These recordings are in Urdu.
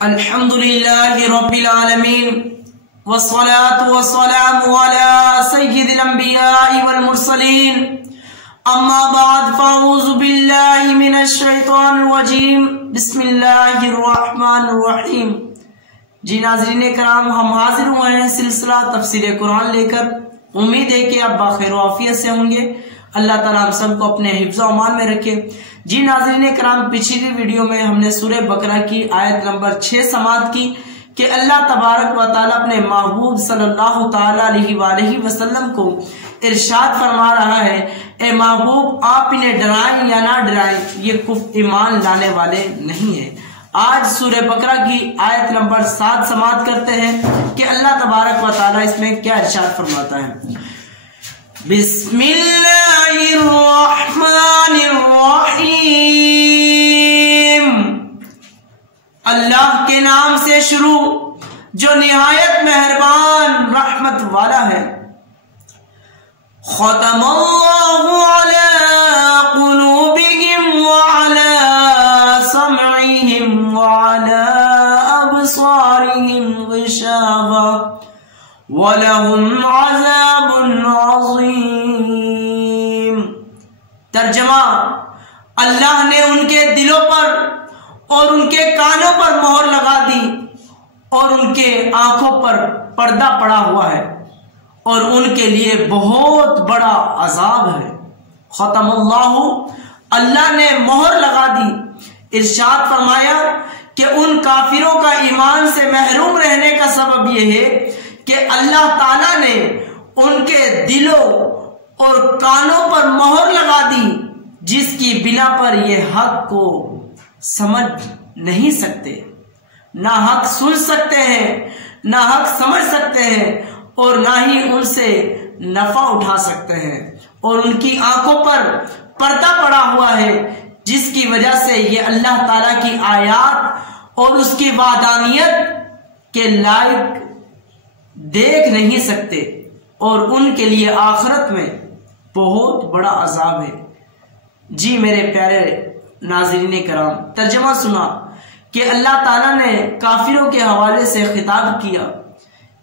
الحمدللہ رب العالمین والصلاة والسلام علی سید الانبیاء والمرسلین اما بعد فاعوذ باللہ من الشیطان الرجیم بسم اللہ الرحمن الرحیم۔ جی ناظرین کرام، ہم حاضر ہوئے ہیں سلسلہ تفسیر قرآن لے کر۔ امید ہے کہ آپ بخیر و عافیت سے ہوں گے۔ اللہ تعالیٰ ہم سب کو اپنے حفظ و امان میں رکھے۔ جی ناظرین کرام، پچھلی ویڈیو میں ہم نے سورہ بقرہ کی آیت نمبر 6 سماعت کی کہ اللہ تبارک و تعالیٰ اپنے محبوب صلی اللہ تعالیٰ علیہ وآلہ وسلم کو ارشاد فرما رہا ہے، اے محبوب آپ انہیں ڈرائیں یا نہ ڈرائیں، یہ ایمان لانے والے نہیں ہیں۔ آج سورہ بقرہ کی آیت نمبر 7 سماعت کرتے ہیں کہ اللہ تبارک و تعالیٰ اس میں کیا ارشاد فرماتا ہے۔ بسم اللہ الرحمن الرحیم۔ اللہ کے نام سے شروع جو نہایت مہربان رحمت والا ہے۔ ختم اللہ علی قلوبہم وعلی سمعہم وعلی ابصارہم غشاوہ وَلَهُمْ عَذَابٌ عَظِيمٌ۔ ترجمہ، اللہ نے ان کے دلوں پر اور ان کے کانوں پر مہر لگا دی اور ان کے آنکھوں پر پردہ پڑا ہوا ہے اور ان کے لیے بہت بڑا عذاب ہے۔ ختم اللہ، اللہ نے مہر لگا دی۔ ارشاد فرمایا کہ ان کافروں کا ایمان سے محروم رہنے کا سبب یہ ہے کہ اللہ تعالیٰ نے ان کے دلوں اور کانوں پر مہر لگا دی، جس کی بنا پر یہ حق کو سمجھ نہیں سکتے، نہ حق سن سکتے ہیں، نہ حق سمجھ سکتے ہیں، اور نہ ہی ان سے نفع اٹھا سکتے ہیں، اور ان کی آنکھوں پر پردہ پڑا ہوا ہے، جس کی وجہ سے یہ اللہ تعالیٰ کی آیات اور اس کی وحدانیت کے لائق دیکھ نہیں سکتے، اور ان کے لیے آخرت میں بہت بڑا عذاب ہے۔ جی میرے پیارے ناظرین کرام، ترجمہ سنا کہ اللہ تعالیٰ نے کافروں کے حوالے سے خطاب کیا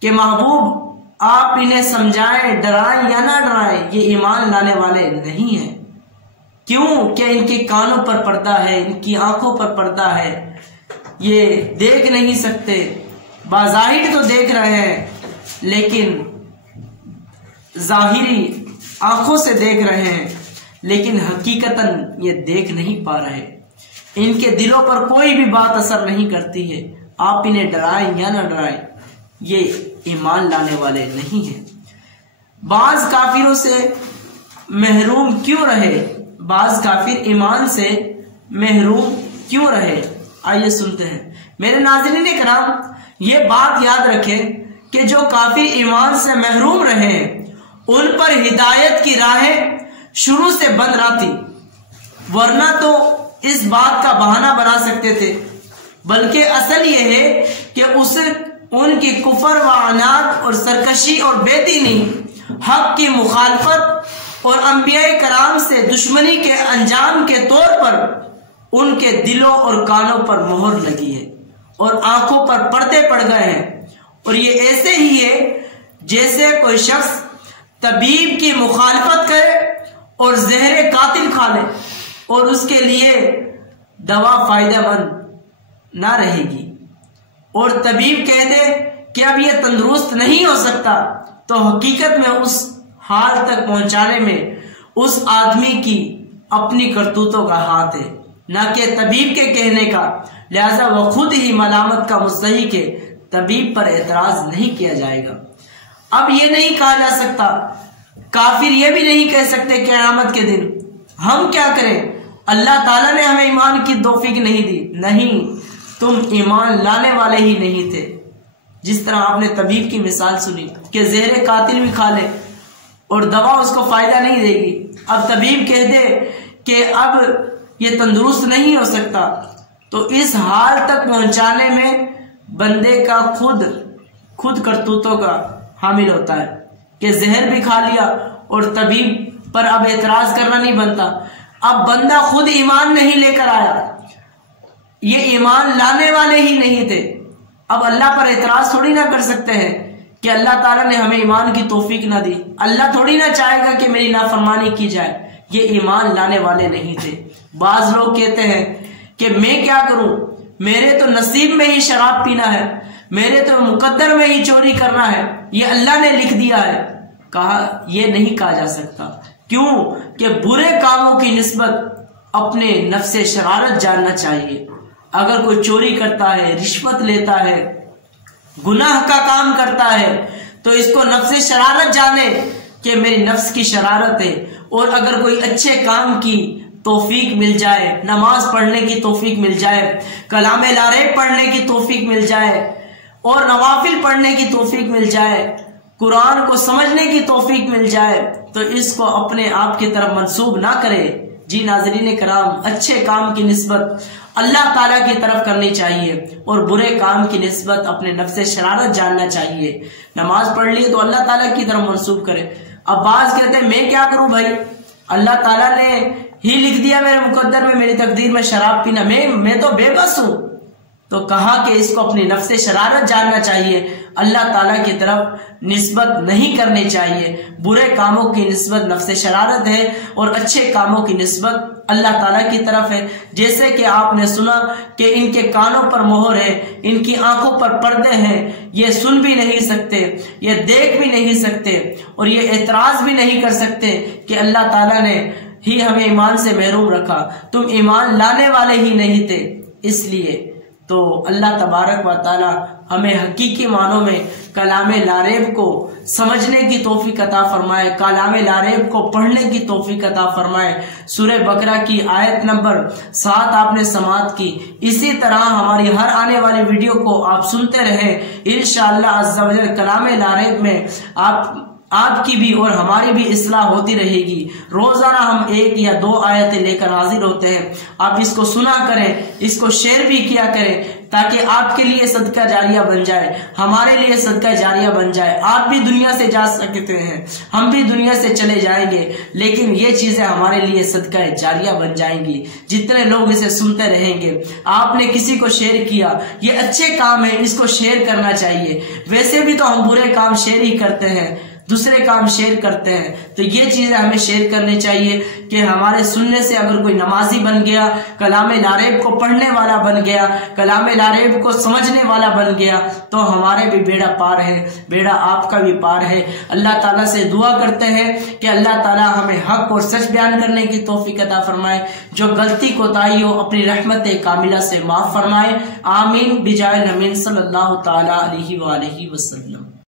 کہ محبوب آپ انہیں سمجھائیں، ڈرائیں یا نہ ڈرائیں، یہ ایمان لانے والے نہیں ہیں۔ کیوں کہ ان کے کانوں پر پردہ ہے، ان کی آنکھوں پر پردہ ہے، یہ دیکھ نہیں سکتے، بظاہر تو دیکھ رہے ہیں لیکن ظاہری آنکھوں سے دیکھ رہے ہیں، لیکن حقیقتاً یہ دیکھ نہیں پا رہے۔ ان کے دلوں پر کوئی بھی بات اثر نہیں کرتی ہے۔ آپ انہیں ڈرائیں یا نہ ڈرائیں، یہ ایمان لانے والے نہیں ہیں۔ بعض کافروں سے محروم کیوں رہے؟ بعض کافر ایمان سے محروم کیوں رہے؟ آئیے سنتے ہیں۔ میرے ناظرین کرام، یہ بات یاد رکھیں کہ جو کافر ایمان سے محروم رہے ان پر ہدایت کی راہیں شروع سے بند نہ تھی، ورنہ تو اس بات کا بہانہ بنا سکتے تھے، بلکہ اصل یہ ہے کہ ان کی کفر و عناد اور سرکشی اور بے دینی، حق کی مخالفت اور انبیاء کرام سے دشمنی کے انجام کے طور پر ان کے دلوں اور کانوں پر مہر لگی ہے اور آنکھوں پر پردے پڑ گئے ہیں، اور یہ ایسے ہی ہے جیسے کوئی شخص طبیب کی مخالفت کرے اور زہر قاتل کھا لے اور اس کے لیے دوا فائدہ مند نہ رہے گی، اور طبیب کہہ دے کہ اب یہ تندرست نہیں ہو سکتا، تو حقیقت میں اس حال تک پہنچانے میں اس آدمی کی اپنی کرتوتوں کا ہاتھ ہے، نہ کہ طبیب کے کہنے کا۔ لہذا وہ خود ہی ملامت کا مستحق ہے، طبیب پر اعتراض نہیں کیا جائے گا۔ اب یہ نہیں کہا جا سکتا، کافر یہ بھی نہیں کہہ سکتے کہ قیامت کے دن ہم کیا کریں، اللہ تعالیٰ نے ہمیں ایمان کی توفیق نہیں دی۔ نہیں، تم ایمان لانے والے ہی نہیں تھے۔ جس طرح آپ نے طبیب کی مثال سنی کہ زہر قاتل بھی کھا لے اور دوا اس کو فائدہ نہیں دے گی، اب طبیب کہہ دے کہ اب یہ تندرست نہیں ہو سکتا، تو اس حال تک پہنچانے میں بندے کا خود کرتوتوں کا حامل ہوتا ہے کہ زہر بھی کھا لیا اور طبیب پر اب اعتراض کرنا نہیں بنتا۔ اب بندہ خود ایمان نہیں لے کر آیا، یہ ایمان لانے والے ہی نہیں تھے۔ اب اللہ پر اعتراض تھوڑی نہ کر سکتے ہیں کہ اللہ تعالیٰ نے ہمیں ایمان کی توفیق نہ دی، اللہ تھوڑی نہ چاہے گا کہ میری نافرمانی کی جائے۔ یہ ایمان لانے والے نہیں تھے۔ بعض لوگ کہتے ہیں کہ میں کیا کروں، میرے تو نصیب میں ہی شراب پینا ہے، میرے تو مقدر میں ہی چوری کرنا ہے، یہ اللہ نے لکھ دیا ہے۔ کہا یہ نہیں کہا جا سکتا، کیوں کہ برے کاموں کی نسبت اپنے نفس شرارت جاننا چاہیے۔ اگر کوئی چوری کرتا ہے، رشوت لیتا ہے، گناہ کا کام کرتا ہے، تو اس کو نفس شرارت جانے کہ میری نفس کی شرارت ہے۔ اور اگر کوئی اچھے کام کی توفیق مل جائے، نماز پڑھنے کی توفیق مل جائے، کلام لا ریب پڑھنے کی توفیق مل جائے، اور نوافل پڑھنے کی توفیق مل جائے، قرآن کو سمجھنے کی توفیق مل جائے، تو اس کو اپنے آپ کی طرف منسوب نہ کرے۔ جی ناظرین کرام، اچھے کام کی نسبت اللہ تعالیٰ کی طرف کرنی چاہیے، اور برے کام کی نسبت اپنے نفس شرارت جاننا چاہیے۔ نماز پڑھ لی تو اللہ تعالیٰ کی طرف منسوب کرے۔ اب بعض کہتے ہیں میں کیا کروں بھائی، اللہ تعالیٰ نے ہی لکھ دیا میرے مقدر میں، میری تقدیر میں شراب پینا، میں تو بے بس ہوں۔ تو کہا کہ اس کو اپنی نفس شرارت جاننا چاہیے، اللہ تعالیٰ کی طرف نسبت نہیں کرنی چاہیے۔ برے کاموں کی نسبت نفس شرارت ہے، اور اچھے کاموں کی نسبت اللہ تعالیٰ کی طرف ہے۔ جیسے کہ آپ نے سنا کہ ان کے کانوں پر مہر ہے، ان کی آنکھوں پر پردے ہیں، یہ سن بھی نہیں سکتے، یہ دیکھ بھی نہیں سکتے، اور یہ اعتراض بھی نہیں کر سکتے کہ اللہ تعالیٰ نے ہی ہمیں ایمان سے محروم رکھا، تم ایمان لانے والے ہی نہیں تھے۔ اس لیے تو اللہ تبارک و تعالی ہمیں حقیقی معنوں میں کلام لا ریب کو سمجھنے کی توفیق عطا فرمائے، کلام لا ریب کو پڑھنے کی توفیق عطا فرمائے۔ سورہ بقرہ کی آیت نمبر 7 آپ نے سماعت کی، اسی طرح ہماری ہر آنے والی ویڈیو کو آپ سنتے رہیں۔ انشاءاللہ عز و جل کلام لا ریب میں آپ کی بھی اور ہماری بھی اصلاح ہوتی رہے گی۔ روزانہ ہم 1 یا 2 آیتیں لے کر حاضر ہوتے ہیں۔ آپ اس کو سنا کریں، اس کو شیئر بھی کیا کریں، تاکہ آپ کے لیے صدقہ جاریہ بن جائے، ہمارے لیے صدقہ جاریہ بن جائے۔ آپ بھی دنیا سے جا سکتے ہیں، ہم بھی دنیا سے چلے جائیں گے، لیکن یہ چیزیں ہمارے لیے صدقہ جاریہ بن جائیں گی جتنے لوگ اسے سنتے رہیں گے۔ آپ نے کسی کو شیئر کیا، یہ اچھے کام ہے، اس کو شیئر کرنا چاہیے۔ ویسے بھی تو ہم برے کام شیئر ہی کرتے ہیں، دوسرے کام شیئر کرتے ہیں، تو یہ چیزیں ہمیں شیئر کرنی چاہیے کہ ہمارے سننے سے اگر کوئی نمازی بن گیا، کلام لا ریب کو پڑھنے والا بن گیا، کلام لا ریب کو سمجھنے والا بن گیا، تو ہمارے بھی بیڑا پار ہے، بیڑا آپ کا بھی پار ہے۔ اللہ تعالیٰ سے دعا کرتے ہیں کہ اللہ تعالیٰ ہمیں حق اور سچ بیان کرنے کی توفیق عطا فرمائے، جو غلطی کوتاہی ہو اپنی رحمت کاملہ سے معاف فرمائے۔ آمین بجائے الامین صلی اللہ تعالیٰ علیہ وآلہ وسلم۔